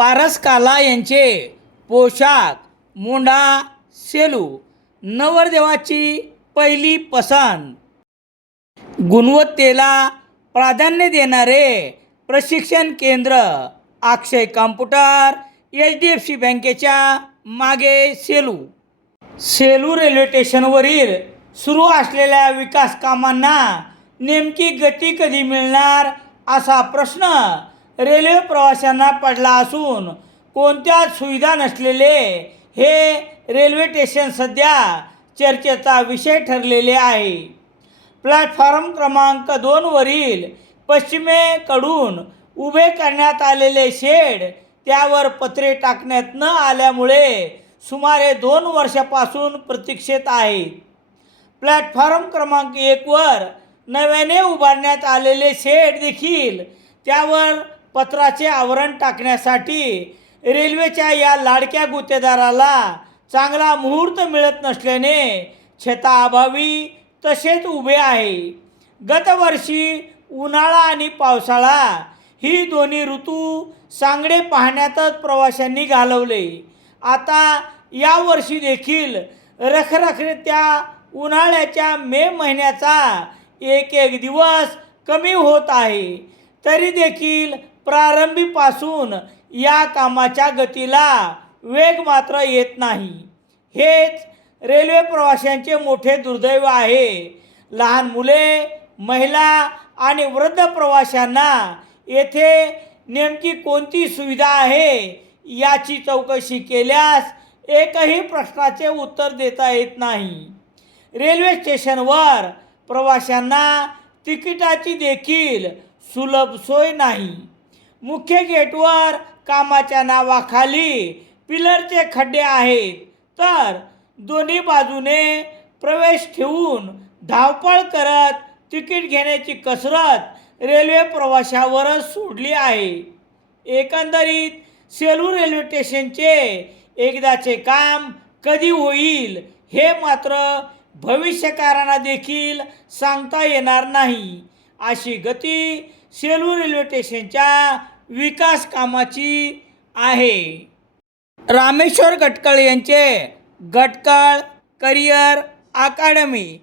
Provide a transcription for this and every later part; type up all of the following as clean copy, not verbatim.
पारस काला यांचे पोशाख मोंढा सेलू नवरदेवाची पहिली पसंत. गुणवत्तेला प्राधान्य देणारे प्रशिक्षण केंद्र अक्षय कॉम्प्युटर HDFC बँकेच्या मागे सेलू रेल्वे स्टेशनवरील सुरू असलेल्या विकास कामांना नेमकी गती कधी मिळणार असा प्रश्न रेल्वे प्रवाशांना पडला असून कोणत्याच सुविधा नसलेले हे रेल्वे स्टेशन सध्या चर्चेचा विषय ठरलेले आहे. प्लॅटफॉर्म क्रमांक 2 वरील पश्चिमेकडून उभे करण्यात आलेले शेड त्यावर पत्रे टाकण्यात न आल्यामुळे सुमारे 2 वर्षापासून प्रतीक्षेत आहेत. प्लॅटफॉर्म क्रमांक 1 वर नव्याने उभारण्यात आलेले शेड देखील त्यावर पत्राचे आवरण टाकण्यासाठी रेल्वेच्या या लाडक्या गुत्तेदाराला चांगला मुहूर्त मिळत नसल्याने छताअभावी तसेच उभे आहे. गतवर्षी उन्हाळा आणि पावसाळा ही दोन्ही ऋतू सांगडे पाहण्यातच प्रवाशांनी घालवले. आता यावर्षी देखील रखरखत्या उन्हाळ्याच्या मे महिन्याचा एक दिवस कमी होत आहे. तरी देखील प्रारंभीपासून या कामाच्या गतीला वेग मात्र येत नाही. हेच रेल्वे प्रवाशांचे मोठे दुर्दैव आहे. लहान मुले, महिला आणि वृद्ध प्रवाशांना येथे नेमकी कोणती सुविधा आहे याची चौकशी केल्यास एकही प्रश्नाचे उत्तर देता येत नाही. रेल्वे स्टेशनवर प्रवाशांना तिकिटाची देखील सुलभ सोय नाही. मुख्य गेटवर कामाच्या नावाखाली पिलरचे खड्डे आहेत, तर दोन्ही बाजूने प्रवेश ठेवून धावपळ करत तिकीट घेण्याची कसरत रेल्वे प्रवाशावरच सोडली आहे. एकंदरीत सेलू रेल्वे स्टेशनचे एकदाचे काम कधी होईल हे मात्र भविष्यकारांना देखील सांगता येणार नाही. अशी गती सेलू रेल्वे स्टेशनच्या विकास कामाची आहे. रामेश्वर गटकळ यांचे गटकळ करिअर अकादमी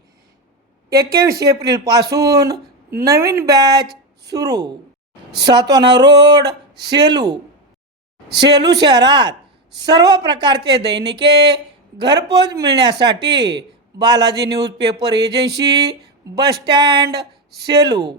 21 एप्रिलपासून नवीन बॅच सुरू. सातवाना रोड सेलू शहरात सर्व प्रकारचे दैनिके घरपोच मिळण्यासाठी Balaji newspaper agency, bus stand, Selu.